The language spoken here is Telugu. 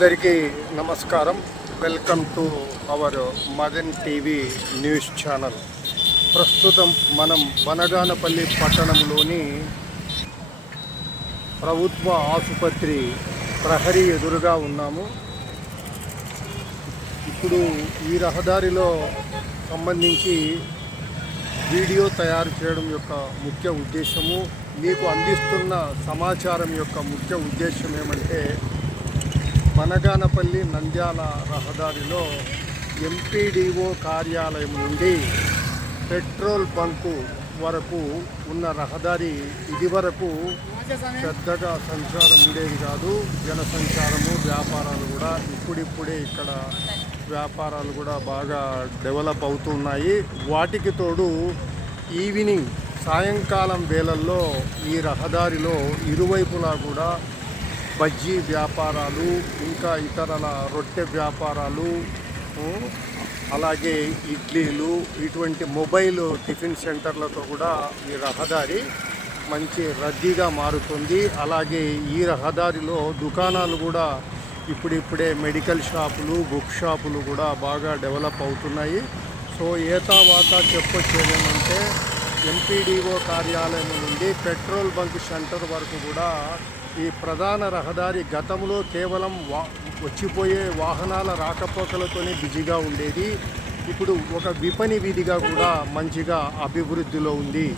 అందరికీ నమస్కారం. Welcome to our Madan TV news channel. ప్రస్తుతం మనం బనగానపల్లి పట్టణంలోని ప్రభుత్వ ఆసుపత్రి ప్రహరీ ఎదురుగా ఉన్నాము. ఇప్పుడు ఈ రహదారిలో సంబంధించి వీడియో తయారు చేయడం యొక్క ముఖ్య ఉద్దేశము. మీకు అందిస్తున్న సమాచారం యొక్క ముఖ్య ఉద్దేశం ఏమంటే బనగానపల్లి నంద్యాల రహదారిలో ఎంపీడీఓ కార్యాలయం నుండి పెట్రోల్ బంకు వరకు ఉన్న రహదారి ఇది వరకు పెద్దగా సంచారం ఉండేది కాదు. జనసంచారము వ్యాపారాలు కూడా ఇప్పుడిప్పుడే ఇక్కడ వ్యాపారాలు కూడా బాగా డెవలప్ అవుతున్నాయి. వాటికి తోడు ఈవినింగ్ సాయంకాలం వేళల్లో ఈ రహదారిలో ఇరువైపులా కూడా బజ్జీ వ్యాపారాలు ఇంకా ఇతరల రొట్టె వ్యాపారాలు అలాగే ఇడ్లీలు ఇటువంటి మొబైల్ టిఫిన్ సెంటర్లతో కూడా ఈ రహదారి మంచి రద్దీగా మారుతుంది. అలాగే ఈ రహదారిలో దుకాణాలు కూడా ఇప్పుడిప్పుడే మెడికల్ షాపులు బుక్ షాపులు కూడా బాగా డెవలప్ అవుతున్నాయి. సో ఏతావాత చెప్పొచ్చేది ఏమంటే ఎంపీడీఓ కార్యాలయం నుండి పెట్రోల్ బంక్ సెంటర్ వరకు కూడా ఈ ప్రధాన రహదారి గతంలో కేవలం వా వచ్చిపోయే వాహనాల రాకపోకలతోనే బిజీగా ఉండేది. ఇప్పుడు ఒక విపణి వీధిగా కూడా మంచిగా అభివృద్ధిలో ఉంది.